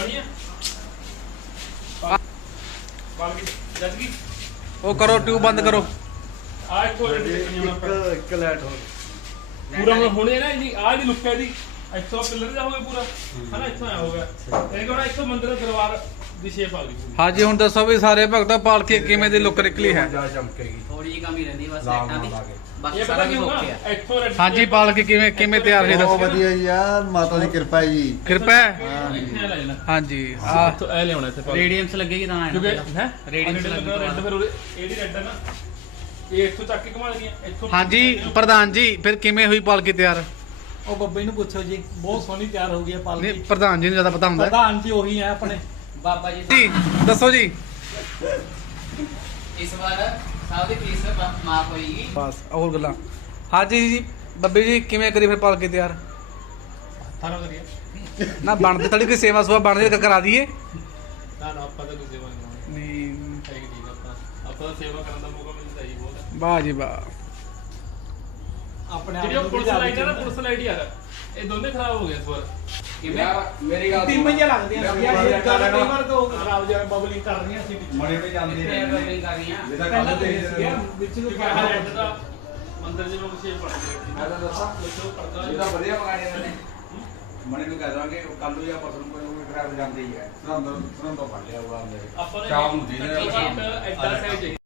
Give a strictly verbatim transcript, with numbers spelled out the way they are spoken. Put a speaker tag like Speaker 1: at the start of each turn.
Speaker 1: बढ़िया बाल की जज की
Speaker 2: ਉਹ ਕਰੋ ਟਿਊਬ ਬੰਦ ਕਰੋ।
Speaker 1: आज थोड़े
Speaker 3: ਇੱਕ ਇੱਕ ਲਾਈਟ ਹੋਰ
Speaker 1: पूरा मैं होने ना जी आज ही लुक है जी ਇੱਥੋਂ ਪਿੱਲਰ ਜਾ ਹੋ ਗਿਆ ਪੂਰਾ ਹਨਾ ਇੱਥੋਂ ਆ ਹੋ ਗਿਆ ਇਹ ਕਹਿੰਦਾ ਇੱਥੋਂ ਮੰਦਿਰ ਦਾ ਦਰਬਾਰ ਦੀ ਸ਼ੇਪ ਆ ਗਈ ਪੂਰੀ।
Speaker 2: ਹਾਂਜੀ ਹੁਣ ਦੱਸੋ ਵੀ ਸਾਰੇ ਭਗਤਾਂ ਪਾਲਕੀ ਕਿਵੇਂ ਦੀ ਲੁੱਕ ਨਿਕਲੀ ਹੈ।
Speaker 3: ਜਾ ਚਮਕੇਗੀ
Speaker 4: ਥੋੜੀ ਜਿਹੀ ਕਮੀ ਰਹਿੰਦੀ ਬਸ
Speaker 3: ਲਾਲ
Speaker 4: ਲਾਈਟਾਂ ਦੀ
Speaker 3: ਲਾ ਕੇ।
Speaker 4: ਬਾਕੀ
Speaker 1: ਇਹ
Speaker 4: ਸਾਰਾ
Speaker 1: ਪਤਾ
Speaker 4: ਕੁਝ
Speaker 1: ਕਿਉਂ
Speaker 4: ਓਕੇ
Speaker 1: ਨਾ
Speaker 4: ਆ।
Speaker 1: ਇੱਥੋਂ ਰੈੱਡ
Speaker 2: ਹਾਂਜੀ ਪਾਲਕੀ ਕਿਵੇਂ ਕਿਵੇਂ ਤਿਆਰ ਹੋਈ
Speaker 3: ਬਹੁਤ
Speaker 2: ਦੱਸੋ।
Speaker 3: ਵਧੀਆ ਜੀ ਯਾਰ ਮਾਤਾ ਦੀ ਕਿਰਪਾ ਹੈ ਜੀ।
Speaker 2: ਕਿਰਪਾ ਹੈ।
Speaker 1: ਇੱਥੇ ਲੈ ਜਾਣਾ
Speaker 2: ਹਾਂਜੀ ਆ
Speaker 1: ਇੱਥੋਂ ਇਹ ਲਿਆਉਣਾ ਇੱਥੇ ਪਾਲਕੀ।
Speaker 4: ਰੇਡੀਅਮਸ ਲੱਗੇਗੀ ਤਾਂ
Speaker 1: ਕਿਉਂਕਿ
Speaker 4: ਆਣਾ
Speaker 1: ਹੈ
Speaker 4: Radiance
Speaker 1: ਰੈੱਡ
Speaker 4: ਲੱਗੇਗਾ।
Speaker 1: ਰੈੱਡ ਫਿਰ ਉਹਦੇ ਇਹਦੀ ਰੈੱਡ ਹੈ ਨਾ ਇਹ ਇੱਥੋਂ ਚੱਕ ਕੇ ਘੁਮਾ ਦੇਣੀਆਂ ਇੱਥੋਂ
Speaker 2: ਹਾਂਜੀ ਪ੍ਰਧਾਨ ਜੀ ਫਿਰ ਕਿਵੇਂ ਹੋਈ ਪਾਲਕੀ ਤਿਆਰ।
Speaker 5: ਉਹ ਬੱਬੇ ਨੂੰ ਪੁੱਛੋ ਜੀ, ਬਹੁਤ ਸੋਹਣੀ ਤਿਆਰ ਹੋ ਗਈ ਹੈ
Speaker 2: ਨਹੀਂ
Speaker 5: ਪਾਲਕੀ।
Speaker 2: ਪ੍ਰਧਾਨ ਜੀ ਨੂੰ ਜ਼ਿਆਦਾ ਪਤਾ ਹੁੰਦਾ ਹੈ।
Speaker 5: ਪ੍ਰਧਾਨ ਜੀ ਉਹੀ ਹੈ ਆਪਣੇ।
Speaker 4: ਬਾਬਾ ਜੀ
Speaker 2: ਜੀ ਦੱਸੋ ਜੀ।
Speaker 4: ਇਸ ਵਾਰ ਸਭ ਦੀ ਫੀਸ ਮਾਫ ਹੋਏਗੀ।
Speaker 2: ਬਸ ਹੋਰ ਗੱਲਾਂ। ਹਾਂਜੀ ਜੀ ਬੱਬੀ ਜੀ ਕਿਵੇਂ ਕਰੀ ਫਿਰ ਪਾਲਕੀ ਤਿਆਰ।
Speaker 1: ਥਾਣਾ ਕਰੀਏ
Speaker 2: ਨਾ ਬਣਦੇ ਥੋੜੀ ਕੋਈ ਸੇਵਾ ਸੁਵਾ ਬਣਦੇ ਤਾਂ ਕਰਾ ਦਈਏ।
Speaker 1: ਨਾ ਨਾ ਆਪਾਂ ਤਾਂ ਕੋਈ ਸੇਵਾ ਨਹੀਂ ਕਰਾਂਗੇ
Speaker 2: ਨਹੀਂ
Speaker 1: ਠੀਕ ਠੀਕ ਆਪਾਂ ਆਪਾਂ ਤਾਂ ਸੇਵਾ ਕਰਨ ਦਾ ਮੌਕਾ ਮਿਲਦਾ ਜੀ ਬਹੁਤ
Speaker 2: ਵਾਹ ਜੀ ਵਾਹ।
Speaker 5: ਆਪਣੇ
Speaker 1: ਜਿਹੜੀ ਉਹ ਪੁਲਿਸ ਲਾਈਟ ਹੈ ਨਾ ਪੁਲਿਸ ਲਾਈਟ ਯਾਰ ਇਹ ਦੋਨੇ ਖਰਾਬ ਹੋ ਗਏ ਇਸ ਵਾਰ
Speaker 4: ਕਿਵੇਂ
Speaker 3: ਮੇਰੀ ਗੱਲ
Speaker 5: ਤਿੰਨ ਮਹੀਨੇ ਲੱਗਦੀਆਂ ਸੀ ਯਾਰ, ਇਹ ਗੱਲ ਕਈ ਵਾਰ ਤੋਂ
Speaker 3: ਹਾਂ।
Speaker 5: ਖਰਾਬ ਜਿਹਾ ਬਬਲਿੰਗ ਕਰ ਰਹੀਆਂ ਸੀ ਵਿੱਚ।
Speaker 3: ਮਣੇ ਵੀ ਜਾਂਦੀ
Speaker 4: ਇੱਥੇ
Speaker 3: ਹੈ
Speaker 4: ਬਬਲਿੰਗ ਕਰ ਰਹੀਆਂ
Speaker 3: ਜਿਹਦਾ
Speaker 5: ਪਹਿਲਾਂ
Speaker 3: ਕੱਲ
Speaker 5: ਤੇ
Speaker 3: ਦੇ
Speaker 5: ਸੀ ਯਾਰ, ਵਿੱਚ ਨੂੰ
Speaker 1: ਕਿਉਂਕਿ ਆਹ ਰੈੱਡ ਦਾ ਮੰਦਿਰ ਜਿਵੇਂ ਕੁਛ ਇਹ ਬਣ ਗਿਆ
Speaker 3: ਮੈਂ ਤਾਂ ਦੱਸਾਂ
Speaker 1: ਕੁਛ ਉਹ ਪਰਦਾ
Speaker 3: ਇਹਦਾ ਵਧੀਆ ਪਕਾਣੇ ਇਹਨਾਂ ਨੇ ਮਣੇ ਨੂੰ ਕਹਿ ਦਾਂਗੇ ਕੱਲ ਨੂੰ ਜਾਂ ਪਰਸੋਂ ਨੂੰ ਕੋਈ ਉਹ ਡਰਾਈਵਰ ਜਾਂਦੇ ਹੀ ਹੈ ਸਰੰਦ ਸਰੰਦ ਤੋਂ ਫੜ ਲਿਆ ਉਹ ਆਂਦੇ
Speaker 1: ਆਪਾਂ ਨੇ
Speaker 3: ਸ਼ਾਮ ਨੂੰ ਦੀ ਨੇ
Speaker 1: ਘੱਟੋ ਘੱਟ ਐਡਾ ਸਾਈਜ਼